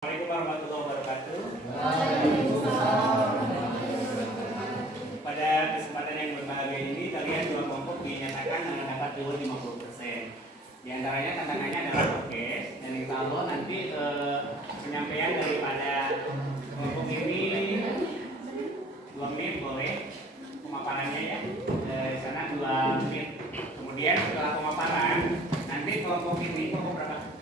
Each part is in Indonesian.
Assalamualaikum warahmatullahi wabarakatuh. Pada kesempatan yang berbahagia ini, kalian dua kelompok dinyatakan dapat dulu 50%. Di antaranya tantangannya adalah prokes, dan insya Allah nanti penyampaian daripada kelompok ini 2 menit boleh pemaparannya ya. Di sana 2 menit. Kemudian setelah pemaparan, nanti kelompok ini kelompok berapa?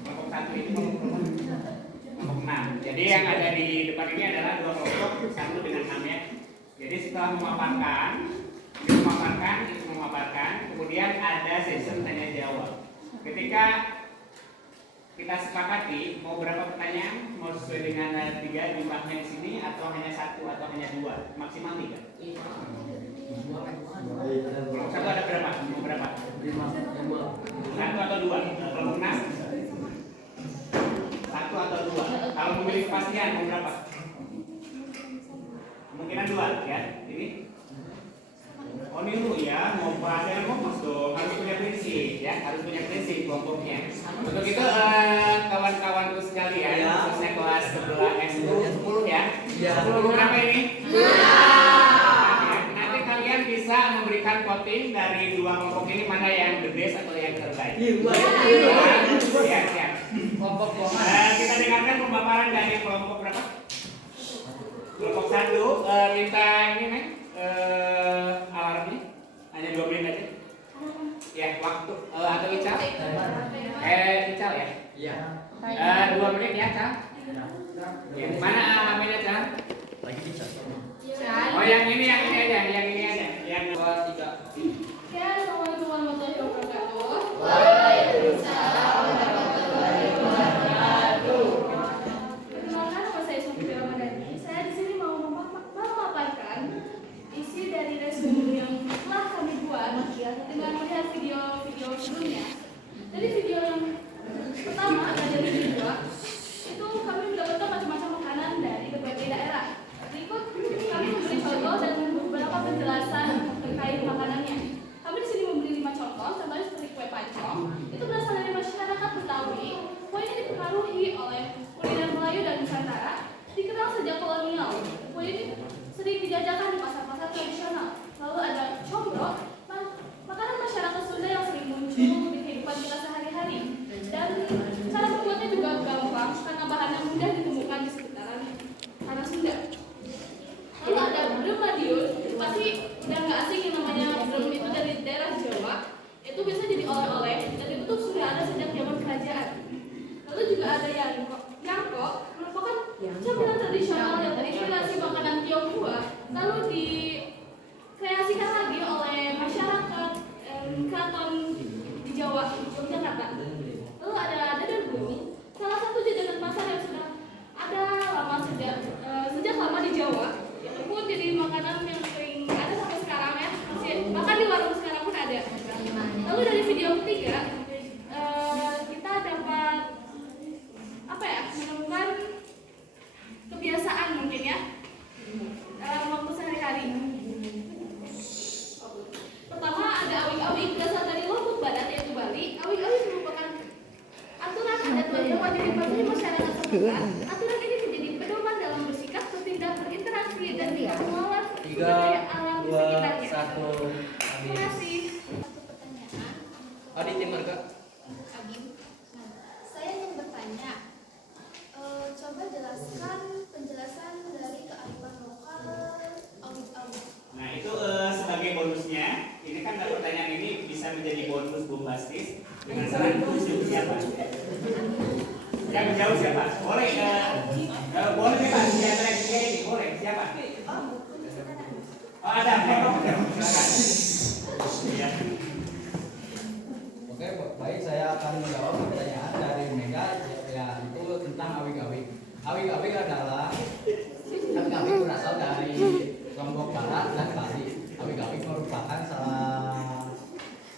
Kelompok 1 ini kelompok berapa? Kelompok 6. Jadi yang ada di depan ini adalah 2 kelompok 1 dengan 6 ya. Jadi setelah memaparkan, kemudian ada session tanya jawab. Ketika kita sepakati mau berapa pertanyaan, mau sesuai dengan 3 jumlahnya di sini, atau hanya 1 atau hanya 2, maksimal 3. Kelompok 1 ada berapa? Mau berapa? 1 atau 2? Kelompok 6? 1 atau 2? Kalau memilih kepastian mau berapa? Kemungkinan 2 ya. Ini oh niru ya, mau perhatian fokus dong, harus punya prinsip ya, harus punya prinsip kelompoknya. Untuk itu kawan-kawanku sekalian, khususnya kelas 10 ya. 10 berapa ini? Nanti kalian bisa memberikan voting dari 2 kelompok ini mana yang the best atau yang terbaik. Siap. Kelompok kita dengarkan pemaparan dari kelompok berapa? Kelompok 1, minta ini nih. Alarmnya hanya 2 menit aja ya waktu atau Ical Ical ya iya 2 menit ya Cal ya, mana HP-nya Cal oh yang ini aja yang 2, 3 ya. Assalamualaikum warahmatullahi wabarakatuh. Waalaikumsalam warahmatullahi wabarakatuh. Perkenalkan, nama saya Sofi Ramadhani. Saya di sini mau memaparkan isi dari resume yang telah kami buat dengan melihat video sebelumnya. Dari video yang pertama ada dari kedua, itu kami mendapatkan macam-macam makanan dari berbagai daerah. Berikut kami memberi contoh dan beberapa penjelasan terkait makanannya. Kami di sini memberi 5 contoh, contohnya seperti kue pancong. Itu berasal dari masyarakat Betawi. Kue ini dipengaruhi oleh kuliner Melayu dan Nusantara. Dikenal sejak kolonial. Kue ini sering dijajakan di pasar-pasar tradisional. Lalu ada combro, makanan masyarakat Sunda yang sering muncul di kehidupan kita sehari-hari. Dan cara membuatnya juga gampang karena bahannya mudah ditemukan di sekitaran tanah Sunda. Lalu ada brem Madiun, pasti udah nggak asing yang namanya brem itu dari daerah Jawa. Itu biasa jadi oleh-oleh dan itu tuh sudah ada sejak zaman kerajaan. Lalu juga ada yangko, merupakan camilan tradisional yang terinspirasi makanan Tionghoa, lalu dikreasikan lagi oleh masyarakat keraton di Jawa, Yogyakarta. Lalu ada dadar gulung, salah satu jajanan pasar yang sudah ada lama sejak lama di Jawa. Itu pun jadi makanan yang sering ada sampai sekarang ya, bahkan di warung sekarang pun ada. Lalu dari video ketiga kita dapat menemukan kebiasaan mungkin ya dalam waktu sehari-hari. Pertama ada awik-awik, berasal dari Lombok Barat yaitu Bali. Awik-awik merupakan aturan adat yang wajib dipatuhi masyarakat setempat. Aturan ini menjadi pedoman dalam bersikap, bertindak, berinteraksi dan mengelola budaya alam di sekitarnya. Terima kasih. Satu pertanyaan. Adit Timarga. Saya ingin bertanya. Coba jelaskan penjelasan dari kearifan lokal awik-awik. Nah itu sebagai bonusnya, ini kan pertanyaan ini bisa menjadi bonus bombastis dengan saran khusus siapa? Yang menjawab siapa? Boleh boleh bebas di antara tiga ini, boleh siapa? Oh ada, silakan. Iya. Oke, baik, saya akan menjawab pertanyaan dari Mega ya itu tentang awik-awik. Awik-awik adalah awik-awik berasal dari Lombok Barat dan Bali. Awik-awik merupakan salah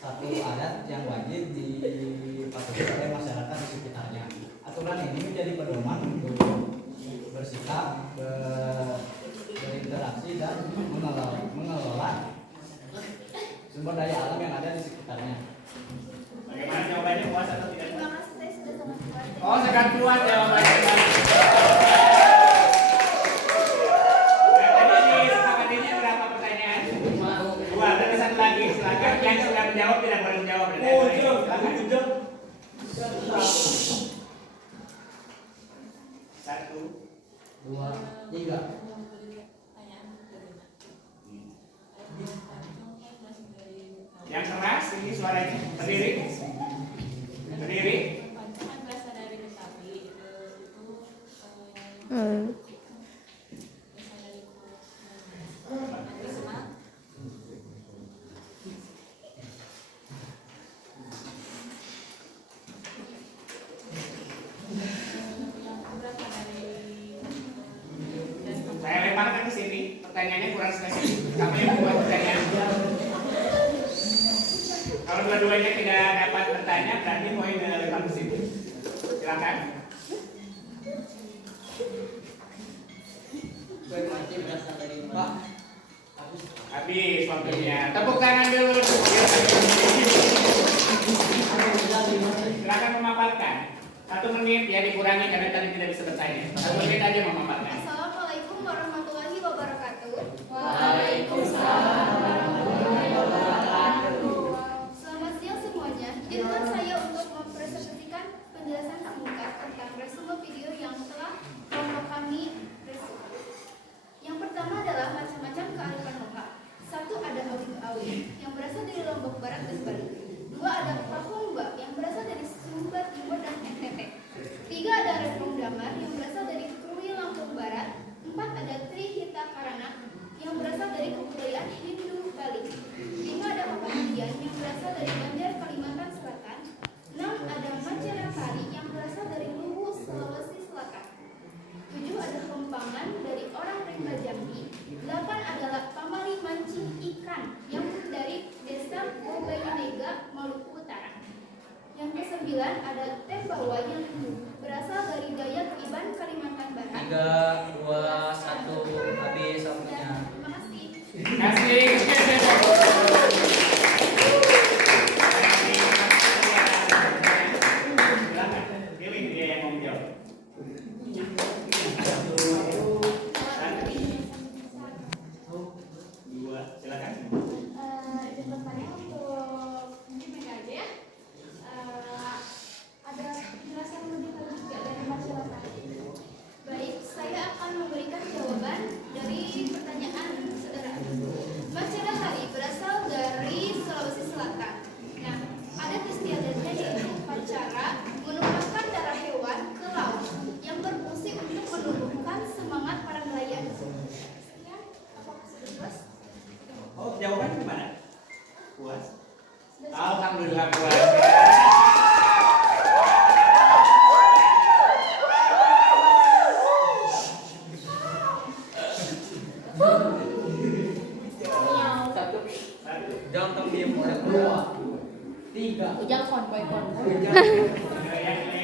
satu adat yang wajib dipatuhi oleh masyarakat di sekitarnya. Aturan ini menjadi pedoman untuk bersikap, berinteraksi dan mengelola sumber daya alam yang ada di sekitarnya. Bagaimana jawabannya, puas atau tidak? Terima kasih, saya sudah sangat kuat. Oh, sangat kuat jawabannya. 1, 2, 3. Yang keras ini suaranya berdiri. Berdiri. Pancangan berasal dari Betawi itu Hmm. berasal dari Risma. Yang berasal dari Saya lemparkan ke sini. Pertanyaannya kurang spesifik. Kamu yang membuat pertanyaan. Kalau dua-duanya tidak dapat bertanya, berarti mau lempar ke sini. Silakan. Pak. Habis waktunya. Tepuk tangan dulu. Silakan memaparkan. 1 menit ya dikurangi karena tadi tidak bisa bertanya. 1 menit aja memaparkan. Assalamualaikum warahmatullahi wabarakatuh. Waalaikumsalam warahmatullahi wabarakatuh. Selamat siang semuanya. Izinkan saya untuk mempresentasikan penjelasan singkat tentang resume video yang telah kelompok kami resume. Yang pertama adalah macam-macam kearifan lokal. 1 ada awik-awik yang berasal dari Lombok Barat dan Bali. 2 ada Papua yang berasal dari Sumba Timur dan NTT. 3 ada Repong Damar yang berasal dari Krui Lampung Barat. 4 ada Trihita Karana yang berasal dari kebudayaan Hindu Bali. 5 ada Papandian yang berasal dari Banjar Kalimantan Selatan. 6 ada Maceratari yang berasal dari Luwu Sulawesi Selatan. 7 ada Kempangan dari orang Rimba Jambi. 8 adalah Pamali Mancing Ikan yang dari Desa Bobayinega, Maluku Utara. Yang ke-9 ada Tembawa yang berasal dari Dayak Iban, Kalimantan Barat. 3, 2, 1. Habis waktunya. Terima kasih. Kasih. Silakan. Pilih dia yang mau menjawab. 1, 2, silakan. Izin bertanya untuk mungkin Mega aja ya. Ada penjelasan lebih lanjut nggak dari masyarakat? Baik, saya akan memberikan jawaban dari pertanyaan saudara. Maceratari berasal dari Sulawesi Selatan. Nah, adat istiadatnya yaitu upacara menumpahkan darah hewan ke laut yang berfungsi untuk menumbuhkan semangat para nelayan. Sekian, apakah sudah puas? Oh, jawabannya gimana? Puas? Alhamdulillah puas. Satu. Satu. Jangan diam. 2, 3. Ujang konvoy. Yang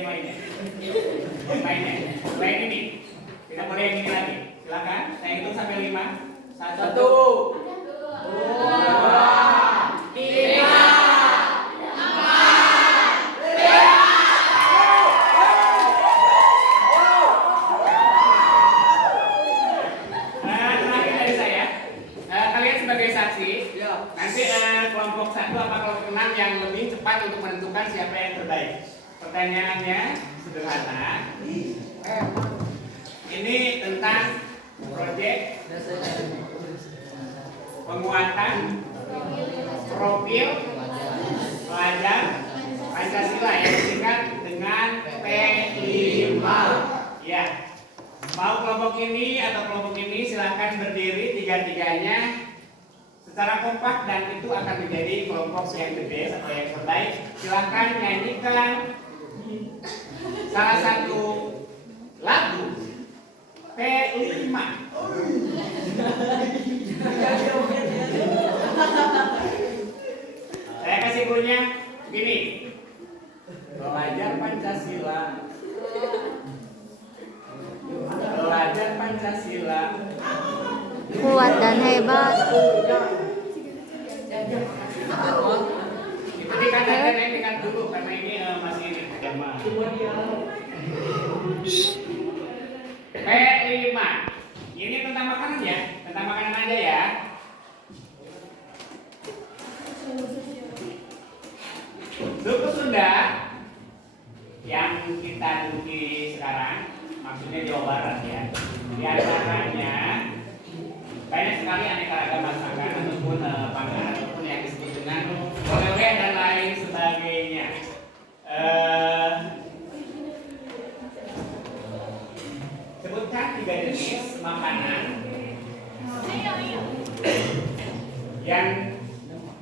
lainnya. Lain ini. Tidak boleh yang ini lagi. Silakan. Saya hitung sampai 5. 1. Terakhir dari saya, kalian sebagai saksi, nanti kelompok 1 apa kelompok 6 yang lebih cepat untuk menentukan siapa yang terbaik. Pertanyaannya sederhana. Ini tentang proyek penguatan profil pelajar Pancasila yang disingkat dengan P5. Ya. Mau kelompok ini atau kelompok ini silahkan berdiri tiga-tiganya secara kompak dan itu akan menjadi kelompok yang the best atau yang terbaik. Silahkan nyanyikan salah satu lagu P5. Saya kasih cluenya gini. Belajar Pancasila. Belajar Pancasila. Kuat dan hebat. Itu dikatakan dulu karena ini masih ini agama. P5. Ini tentang makanan ya, tentang makanan aja ya. Suku Sunda yang kita duduki sekarang maksudnya Jawa Barat ya. Di antaranya banyak sekali aneka ragam masakan ataupun panganan ataupun yang disebut dengan oleh-oleh dan lain sebagainya. Sebutkan 3 jenis makanan yang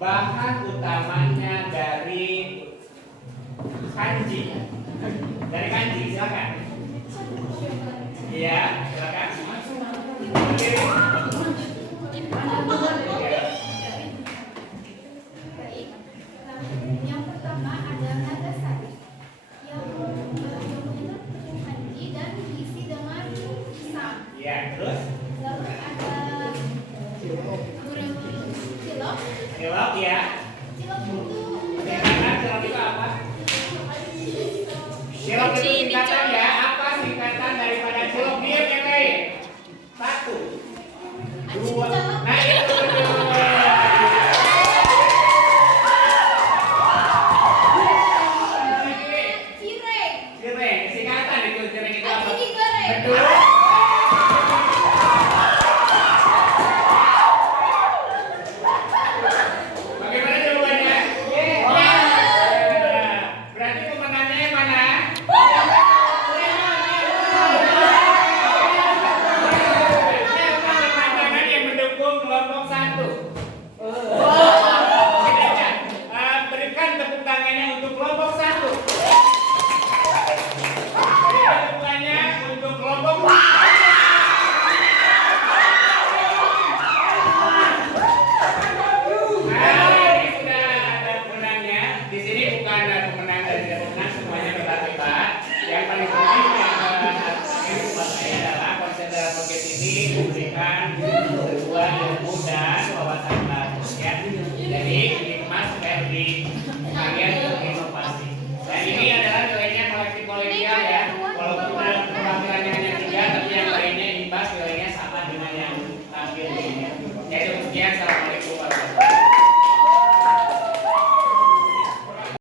bahan utamanya dari kanji. Dari kanji, silakan. Iya,